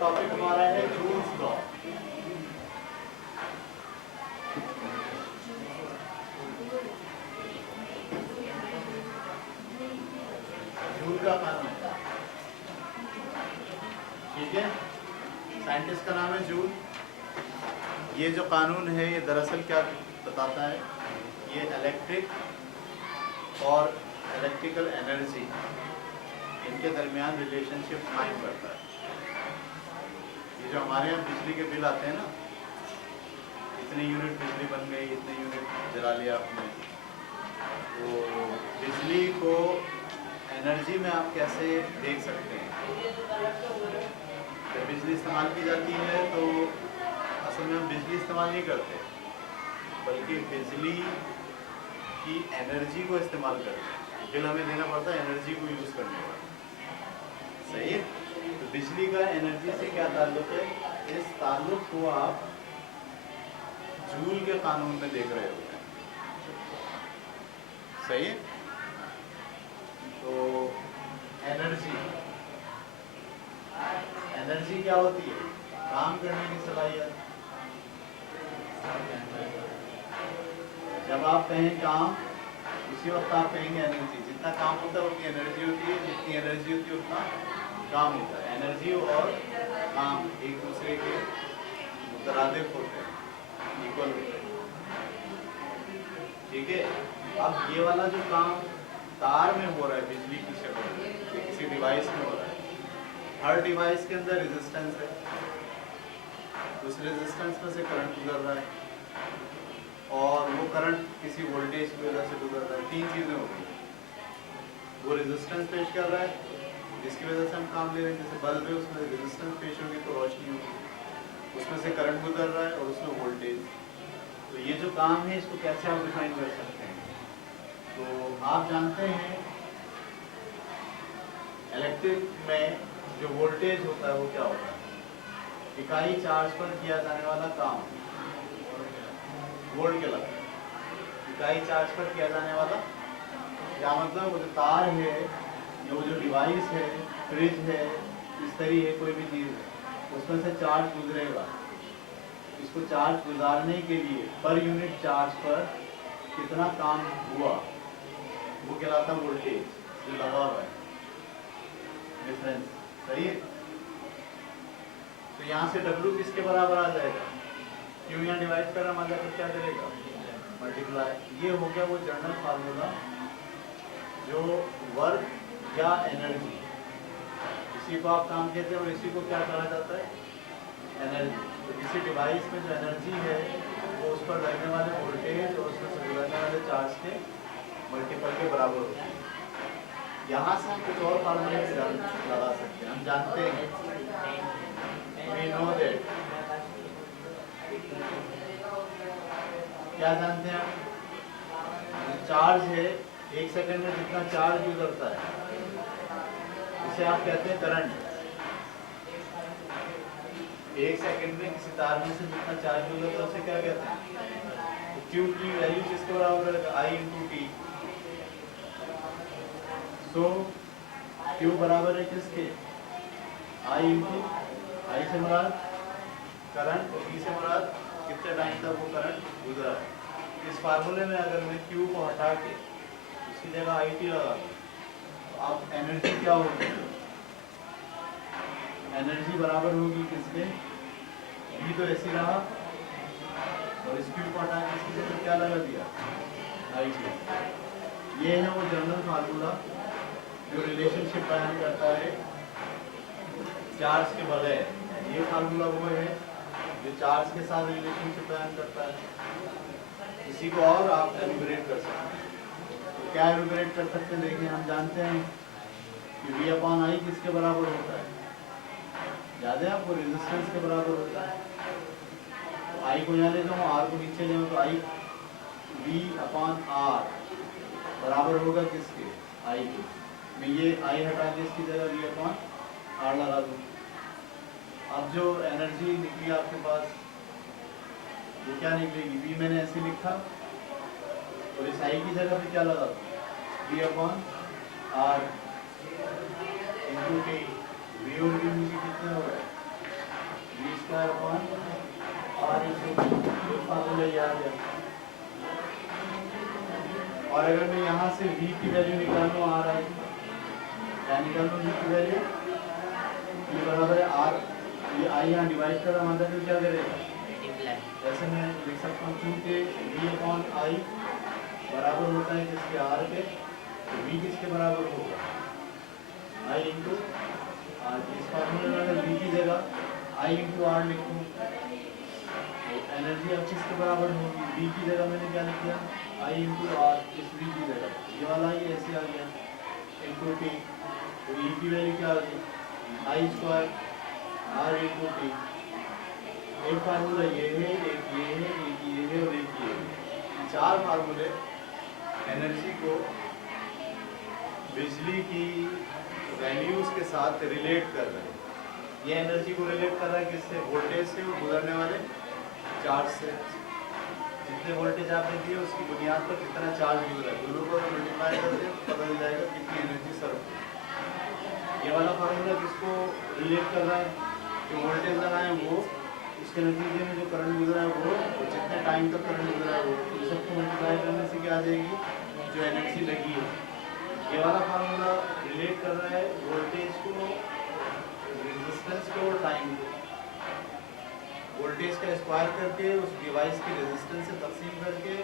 Topic हमारा है joules law. Joule का कानून, ठीक है। साइंटिस्ट का नाम है जूल। ये जो कानून है ये दरअसल क्या बताता है, ये इलेक्ट्रिक और इलेक्ट्रिकल एनर्जी इनके दरमियान रिलेशनशिप कायम करता है। ये जो हमारे यहाँ बिजली के बिल आते हैं ना, इतने यूनिट बिजली बन गई, इतने यूनिट जला लिया आपने, तो बिजली को एनर्जी में आप कैसे देख सकते हैं। जब बिजली इस्तेमाल की जाती है तो असल में हम बिजली इस्तेमाल नहीं करते, बल्कि बिजली की एनर्जी को इस्तेमाल करते हैं। बिल हमें देना पड़ता है एनर्जी को यूज़ करने का, सही है। तो बिजली का एनर्जी से क्या ताल्लुक है, इस ताल्लुक को आप जूल के कानून में देख रहे होते हैं, सही है। तो एनर्जी क्या होती है, काम करने की सलाहियत। जब आप कहें काम, उसी वक्त आप कहेंगे एनर्जी। जितना काम होता है उतनी एनर्जी होती है, जितनी एनर्जी होती है उतना काम होता है। एनर्जी और काम एक दूसरे के मुतरादिफ होते हैं, इक्वल होते हैं, ठीक है। अब ये वाला जो काम तार में हो रहा है बिजली की शक्ल में, किसी डिवाइस में हो रहा है, हर डिवाइस के अंदर रेजिस्टेंस है, उस रेजिस्टेंस में से करंट गुजर रहा है और वो करंट किसी वोल्टेज की वजह से गुजर रहा है। तीन चीज़ें होती हैं, वो रेजिस्टेंस पेश कर रहा है जिसकी वजह से हम काम ले रहे हैं, जैसे बल्ब है उसमें रेजिस्टेंस पेश होगी तो रोशनी होगी, उसमें से करंट गुजर रहा है और उसमें वोल्टेज। तो ये जो काम है इसको कैसे आप डिफाइन कर सकते हैं। तो आप जानते हैं इलेक्ट्रिक में जो वोल्टेज होता है वो क्या होता है, इकाई चार्ज पर किया जाने वाला काम वोल्ट कहलाता है। इकाई चार्ज पर किया जाने वाला क्या मतलब, वो जो तार है या वो जो डिवाइस है, फ्रिज है, इस्त्री है, कोई भी चीज़ है, उसमें से चार्ज गुजरेगा। इसको चार्ज गुजारने के लिए पर यूनिट चार्ज पर कितना काम हुआ वो कहलाता है वोल्टेज, जो लगा हुआ है डिफरेंस, सही है। तो यहाँ से W किसके बराबर आ जाएगा, क्यों यहाँ डिवाइड कर रहा है, क्या करेगा, मल्टीप्लाई। ये हो गया वो जनरल फार्मूला जो वर्क या एनर्जी, इसी को आप काम कहते हैं और इसी को क्या कहा जाता है, एनर्जी। तो किसी डिवाइस में जो एनर्जी है वो उस पर लगने वाले वोल्टेज और उसमें से गुजरने वाले चार्ज के मल्टीपल के बराबर होती है। यहाँ से हम कुछ और फार्मूले लगा सकते हैं। हम जानते हैं, we know that, क्या जानते हैं हम, चार्ज है, एक सेकंड में जितना चार्ज गुजरता है उसे आप कहते हैं करंट। एक सेकंड में किसी तार में से जितना चार्ज गुजरता है उसे क्या कहते हैं, तो Q की वैल्यू किसके बराबर है, I into T। So Q बराबर है किसके, I into, I से मुराद करंट और T से मुराद कितने टाइम तक वो करंट गुजरा है। इस फार्मूले में अगर मैं Q को हटा के उसकी जगह IT लगा दूं तो अब एनर्जी क्या होगी, एनर्जी बराबर होगी किसके, V तो ऐसी रहा और इस Q को हटा के इसकी जगह क्या लगा दिया, IT। ये है वो जनरल फार्मूला जो रिलेशनशिप बयान करता है चार्ज के बगैर। ये फार्मूला वो है जो चार्ज के साथ रिलेशनशिप बयान करता है। इसी को और आप एलिब्रेट कर सकते हैं। तो क्या एलिब्रेट कर सकते हैं, देखिए हम जानते हैं कि V अपॉन I किसके बराबर होता है, याद है आपको, रेजिस्टेंस के बराबर होता है। तो I को यहाँ ले जाऊँ, R को नीचे जाऊँ तो I V अपॉन R बराबर होगा किसके, I के। मैं ये I हटा के इसकी जगह V अपॉन R लगा दूँ। अब जो एनर्जी निकली आपके पास वो क्या निकलेगी, V मैंने ऐसे लिखा और इस I की जगह पे क्या लगा दूँ, V upon R into T। V और V मिलके कितने हो गए, अगर मैं यहाँ से V की वैल्यू निकालूँ आ रहा है, क्या निकालूँ V की वैल्यू, ये बराबर है R, ये I यहाँ डिवाइड कर रहा हूँ, मतलब क्या करेगा, ऐसे मैं लिख सकता हूँ क्योंकि V/I बराबर होता है किसके, R के, तो V किसके बराबर होगा, I इंटू R। इस फार्मूले में अगर V की जगह I इंटू R लिखूँ तो एनर्जी अब किसके बराबर होगी, V की जगह मैंने क्या लिख दिया, I इंटू R, इस V की जगह ये वाला ही ऐसे आ गया इंटू T, तो E की वैल्यू क्या आ गई, I square R into T। एक फार्मूला ये है, एक ये है, एक ये है और एक ये है। चार फार्मूले एनर्जी को बिजली की वैल्यूज के साथ रिलेट कर रहे हैं। ये एनर्जी को रिलेट कर रहा है किससे, वोल्टेज से और गुजरने वाले चार्ज से। जितने वोल्टेज आपने दिए उसकी बुनियाद पर कितना चार्ज गुजरा है, दोनों को मल्टीप्लाई करते हैं तो पता चल जाएगा कितनी एनर्जी सर्व हुई। ये वाला फार्मूला किसको रिलेट कर रहा है, जो वोल्टेज लगाए वो, उसके नतीजे में जो करंट गुजरा है वो, और जितने टाइम तक करंट गुजरा है वो, इन सबको मल्टीप्लाई करने से क्या आ जाएगी, जो एनर्जी लगी है। ये वाला फार्मूला रिलेट कर रहा है वोल्टेज को, रेजिस्टेंस को और टाइम को। वोल्टेज का स्क्वायर करके उस डिवाइस के रेजिस्टेंस से तकसीम करके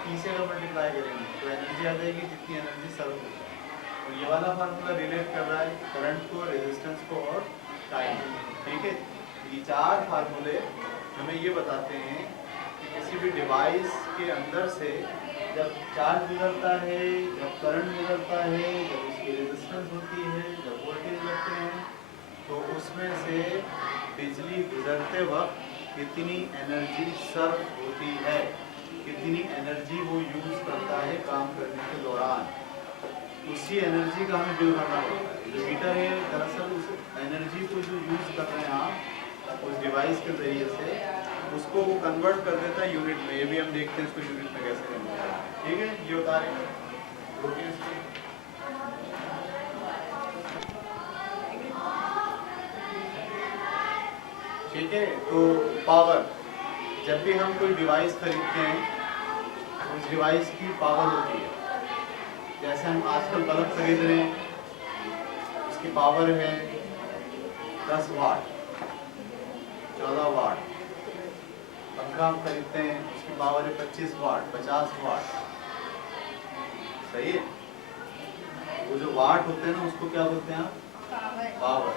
T से अगर मल्टीप्लाई करेंगे तो एनर्जी आ जाएगी जितनी एनर्जी सर्व हो जाए। और ये वाला फार्मूला रिलेट कर रहा है करंट को, रेजिस्टेंस को और टाइम को। ठीक है, ये चार फार्मूले हमें ये बताते हैं कि किसी भी डिवाइस के अंदर से जब चार्ज गुजरता है, जब करंट गुजरता है, जब उसकी रेजिस्टेंस होती है, जब वोल्टेज लगते हैं, तो उसमें से बिजली गुजरते वक्त कितनी एनर्जी सर्व होती है, कितनी एनर्जी वो यूज़ करता है काम करने के दौरान, उसी एनर्जी का हमें बिल भरना पड़ता है। जो मीटर है दरअसल उस एनर्जी को जो यूज़ कर रहे हैं आप उस डिवाइस के ज़रिए से, उसको वो कन्वर्ट कर देता है यूनिट में। ये भी हम देखते हैं इसको यूनिट में कैसे कन्वर्ट करते हैं। ठीक है, ये बता रहे हैं ठीक है। तो पावर, जब भी हम कोई डिवाइस खरीदते हैं तो उस डिवाइस की पावर होती है। जैसे हम आजकल बल्ब खरीद रहे हैं, उसकी पावर है 10 वाट, 14 वाट। पंखा हम खरीदते हैं, उसकी पावर है 25 वाट, 50 वाट। सही है, वो जो वाट होते हैं ना उसको क्या बोलते हैं आप, पावर।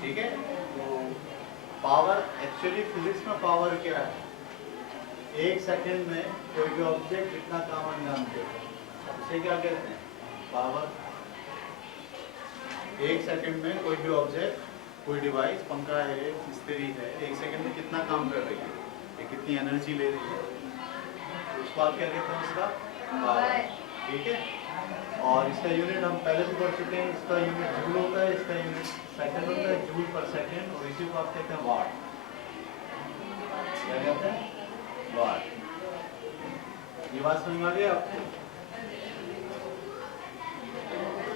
ठीक है, तो पावर एक्चुअली फिजिक्स में पावर क्या है, एक सेकंड में कोई भी ऑब्जेक्ट कितना काम अंजाम देगा उसे क्या कहते हैं, पावर। एक सेकंड में कोई भी ऑब्जेक्ट, कोई डिवाइस, पंखा है, इस्त्री है, एक सेकंड में कितना काम कर रही है, ये कितनी एनर्जी ले रही है, तो उसको आप क्या कहते हैं, उसका पावर। ठीक है, और इसका यूनिट हम पहले भी पढ़ चुके हैं, इसका यूनिट जूल होता है, इसका यूनिट सेकंड होता है, जूल पर सेकंड, और इसी को आप कहते हैं वाट। क्या कहते हैं, वाट। ये बात समझ में आ गई आपको?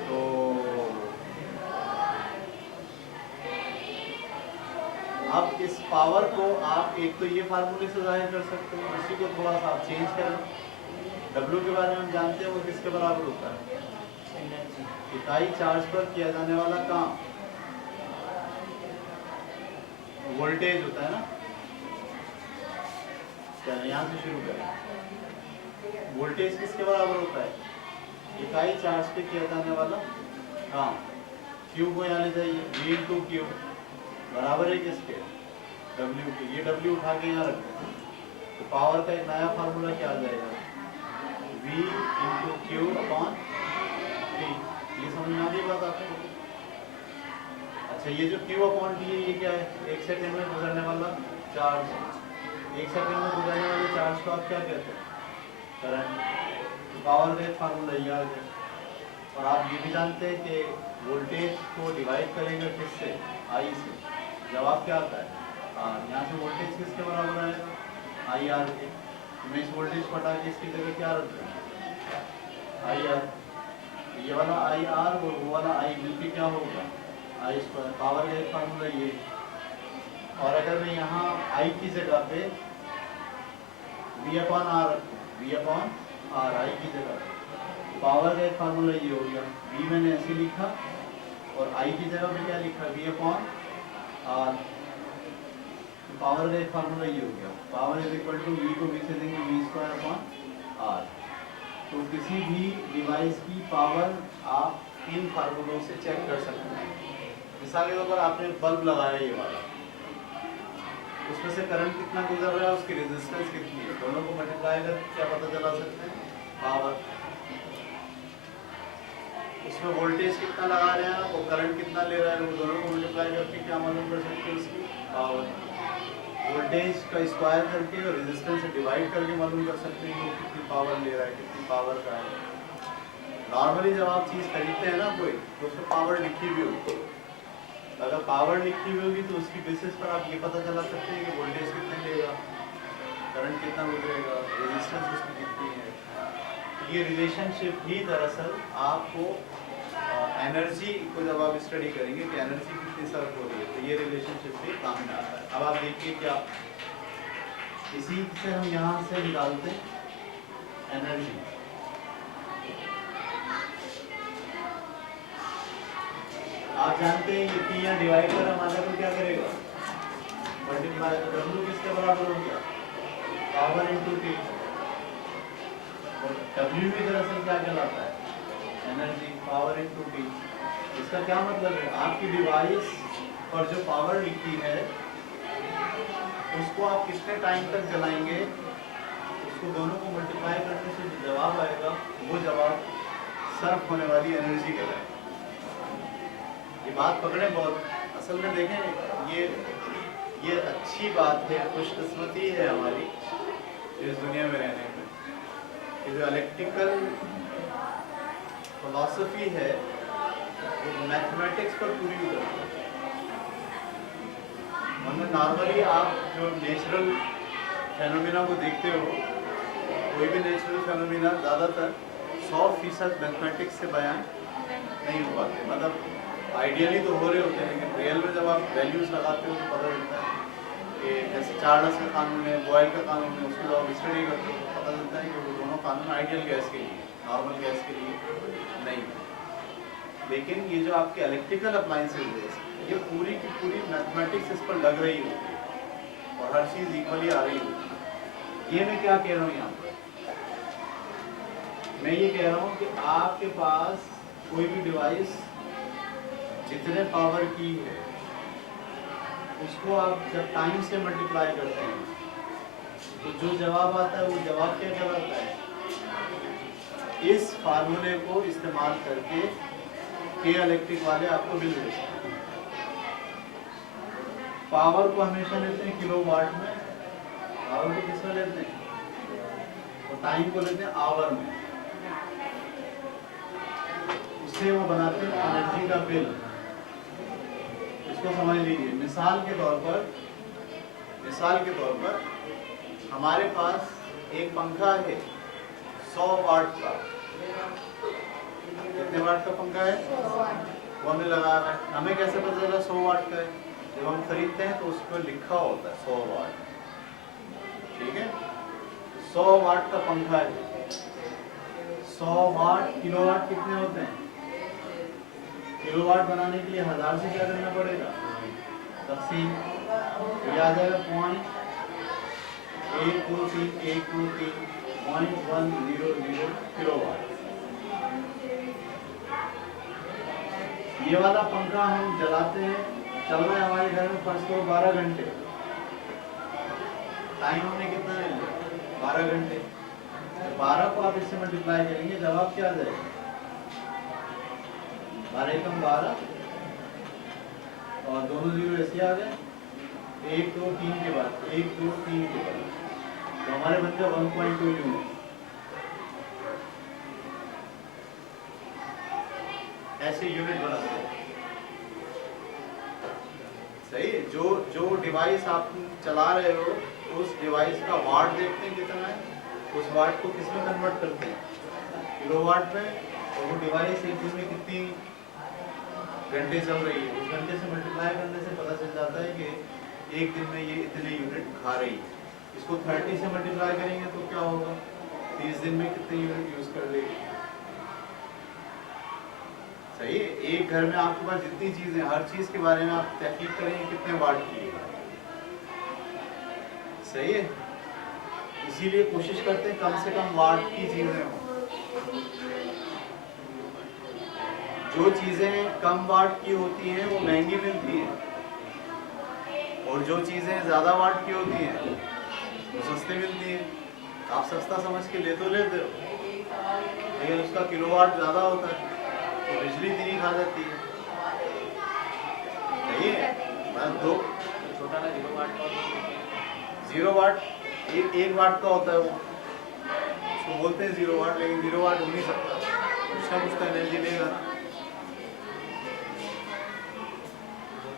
तो अब इस पावर को आप एक तो ये फार्मूले से जाहिर कर सकते हो, इसी को थोड़ा सा आप चेंज करें। W के बारे में हम जानते हैं, वो किसके बराबर होता है, इकाई चार्ज पर किया जाने वाला काम, वोल्टेज होता है ना। चलिए यहाँ से शुरू करें। वोल्टेज किसके बराबर होता है, इकाई चार्ज पे किया जाने वाला काम। Q को यहाँ ले जाइए, V इंटू क्यू बराबर है किसके, W के। ये W उठा के यहाँ रख दें, तो पावर का एक नया फार्मूला क्या आ जाएगा, V into Q upon T। ये समझ में आ गई बात आपको? अच्छा, ये जो Q अपॉन T है, ये क्या है, एक सेकंड में गुजरने वाला चार्ज। एक सेकंड में गुजरने वाले चार्ज को आप क्या कहते हैं, करंट। तो पावर का एक फार्मूला ये आ गया। और आप ये भी जानते हैं कि वोल्टेज को डिवाइड करेंगे किससे, I से। जवाब क्या आता है, यहाँ से वोल्टेज किसके बराबर आएगा, IR के। मैं इस वोल्टेज को हटा के इसकी जगह क्या रख दूँ, IR। ये वाला IR और वो वाला I मिलके क्या होगा, I स्क्वायर। पावर का एक फार्मूला ये। और अगर मैं यहाँ I की जगह पे V/R रखूँ V अपॉन आर, आई की जगह। पावर का एक फार्मूला ये हो गया, V मैंने ऐसे लिखा और आई की जगह पे क्या लिखा, V अपॉन आर। तो पावर का एक फार्मूला ये हो गया, power is equal to V को V से देंगे V स्क्वायर अपॉन आर। तो किसी भी डिवाइस की पावर आप इन फार्मूलों से चेक कर सकते हैं। मिसाल के तौर पर आपने बल्ब लगाया ये वाला, उसमें से करंट कितना गुजर रहा है, उसकी रेजिस्टेंस कितनी है, दोनों को मल्टीप्लाई कर क्या पता चला सकते हैं, पावर। उसमें वोल्टेज कितना लगा रहे हैं वो करंट कितना ले रहा है, वो दोनों को मल्टीप्लाई करके क्या मालूम कर सकते हैं, उसकी पावर। वोल्टेज का स्क्वायर करके और रेजिस्टेंस से डिवाइड करके मालूम कर सकते हैं कि वो कितनी पावर ले रहा है, कितनी पावर का है। नॉर्मली जब आप चीज़ खरीदते हैं ना कोई, तो उसमें पावर लिखी हुई होती है। अगर पावर लिखी हुई होगी तो उसकी बेसिस पर आप ये पता चला सकते हैं कि वोल्टेज कितने लेगा, करंट कितना गुजरेगा, रेजिस्टेंस उसकी कितनी है। ये रिलेशनशिप ही दरअसल आपको एनर्जी को जब आप स्टडी करेंगे कि एनर्जी कितनी सर्व हो रही है, तो ये रिलेशनशिप भी काम में आता है। अब आप देखिए क्या इसी से हम यहाँ से निकालते हैं एनर्जी। आप जानते हैं ये P या डिवाइडर हमारा तो क्या करेगा, मल्टीप्लाई, तो W किसके बराबर हो गया, पावर इंटू T। और W भी दरअसल क्या कहलाता है, एनर्जी, पावर इंटू T। इसका क्या मतलब है, आपकी डिवाइस पर जो पावर लिखी है उसको आप कितने टाइम तक जलाएंगे, उसको दोनों को मल्टीप्लाई करने से जो जवाब आएगा वो जवाब सर्व होने वाली एनर्जी कहलाएगा। ये बात पकड़े बहुत, असल में देखें ये अच्छी बात है, खुशकिस्मती है हमारी इस दुनिया में रहने में कि जो इलेक्ट्रिकल फिलॉसफी है वो मैथमेटिक्स पर पूरी उतरती है। मतलब नॉर्मली आप जो नेचुरल फेनोमेना को देखते हो, कोई भी नेचुरल फेनोमेना ज़्यादातर 100% मैथमेटिक्स से बयान नहीं हो पाते। मतलब आइडियली तो हो रहे होते हैं, लेकिन रियल में जब आप वैल्यूज़ लगाते हो तो पता चलता है कि जैसे चार्ल्स का कानून है, बॉयल का कानून है, उसको जब आप स्टडी करते हो तो पता चलता है कि वो दोनों कानून आइडियल गैस के लिए, नॉर्मल गैस के लिए नहीं है। लेकिन ये जो आपके इलेक्ट्रिकल अप्लाइंसेज है, ये पूरी की पूरी मैथमेटिक्स इस पर लग रही होती है और हर चीज़ इक्वली आ रही होती है। ये मैं क्या कह रहा हूँ यहाँ पर, मैं ये कह रहा हूँ कि आपके पास कोई भी डिवाइस जितने पावर की है उसको आप जब टाइम से मल्टीप्लाई करते हैं तो जो जवाब आता है वो जवाब क्या कहलाता है, इस फार्मूले को इस्तेमाल करके के इलेक्ट्रिक वाले आपको बिल भेजते हैं। पावर को हमेशा लेते हैं किलोवाट में, पावर को किसमें लेते हैं, और टाइम को लेते हैं आवर में, उससे वो बनाते हैं एनर्जी का बिल। इसको समझ लीजिए, मिसाल के तौर पर हमारे पास एक पंखा है 100 वाट का। कितने वाट का पंखा है, वो हमने लगाया है। हमें कैसे पता चला 100 वाट का है, जब हम खरीदते हैं तो उस पर लिखा होता है 100 वाट, ठीक है। 100 वाट का पंखा है, 100 वाट, किलोवाट कितने होते हैं, किलोवाट बनाने के लिए 1000 से क्या करना पड़ेगा, तकसीम, ये आ जाएगा 0.123 किलोवाट। ये वाला पंखा हम जलाते हैं, चल रहा है हमारे घर में फर्स्ट को 12 घंटे, टाइम हमने कितना ले लिया, 12 घंटे। 12 को आप इससे मल्टीप्लाई करेंगे, जवाब क्या आ जाएगा, 12 एकम 12 और दोनों जीरो ऐसे आ गए, 1 2 3 के बाद 1 2 3 के बाद, तो हमारे बन गया 1.2 यूनिट। ऐसे यूनिट बनाते हैं, सही। जो डिवाइस आप चला रहे हो उस डिवाइस का वाट देखते हैं कितना है, उस वाट को किस में कन्वर्ट करते हैं, किलोवाट में, और वो डिवाइस एक दिन में कितनी घंटे चल रही है, उस घंटे से मल्टीप्लाई करने से पता चल जाता है कि एक दिन में ये इतने यूनिट खा रही है। इसको 30 से मल्टीप्लाई करेंगे तो क्या होगा, 30 दिन में कितने यूनिट यूज कर लेगी? सही है। एक घर में आपके पास जितनी चीजें, हर चीज के बारे में आप तहकीक करेंगे कितने वाट की है। सही है। इसीलिए कोशिश करते हैं कम से कम वाट की चीजें हों। जो चीजें कम वाट की होती हैं वो महंगी मिलती हैं, और जो चीजें ज्यादा वाट की होती हैं वो सस्ती मिलती हैं। आप सस्ता समझ के ले तो लेते हो, लेकिन उसका किलोवाट ज्यादा होता है तो बिजली इतनी खा जाती है। सही है। बस दो छोटा ना 0 वाट का 0 वाट, एक वाट का होता है वो, उसको बोलते हैं 0 वाट, लेकिन 0 वाट हो नहीं सकता, कुछ ना कुछ तो एनर्जी लेगा।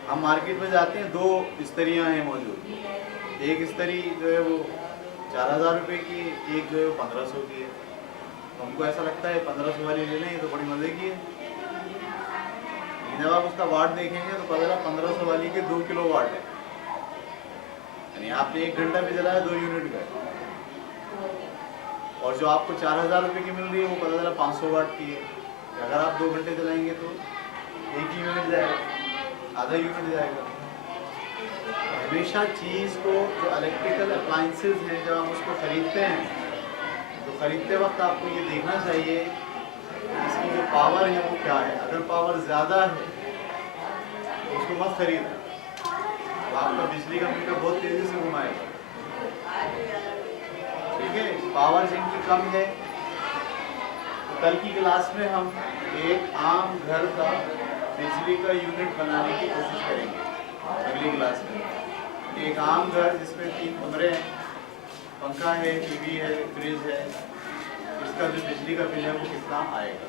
हम मार्केट में जाते हैं, 2 इस्तरियाँ हैं मौजूद, एक इस्तरी जो है वो 4000 रुपये की, एक जो है वो 1500 की है। तो हमको ऐसा लगता है 1500 वाली ले लें, ये तो बड़ी मज़े की है। जब आप उसका वाट देखेंगे तो पता चला 1500 वाली के 2 किलो वाट है, यानी आपने 1 घंटा भी चलाया 2 यूनिट का। और जो आपको 4000 रुपये की मिल रही है वो पता चला 500 वाट की है। अगर आप 2 घंटे चलाएंगे तो 1 ही यूनिट जाएगा, आधा यूनिट जाएगा। हमेशा चीज़ को, जो इलेक्ट्रिकल अप्लाइंसेस हैं, जब हम उसको ख़रीदते हैं तो ख़रीदते वक्त आपको ये देखना चाहिए कि इसकी जो पावर है वो क्या है। अगर पावर ज़्यादा है तो उसको मत खरीदें, तो आपका बिजली का मीटर बहुत तेज़ी से घुमाएगा। ठीक है। पावर जिनकी कम है, तो कल की क्लास में हम एक आम घर का बिजली का यूनिट बनाने की कोशिश करेंगे। अगली क्लास में एक आम घर जिसमें 3 कमरे हैं, पंखा है, टीवी है, फ्रिज है, इसका जो बिजली का बिल है वो कितना आएगा।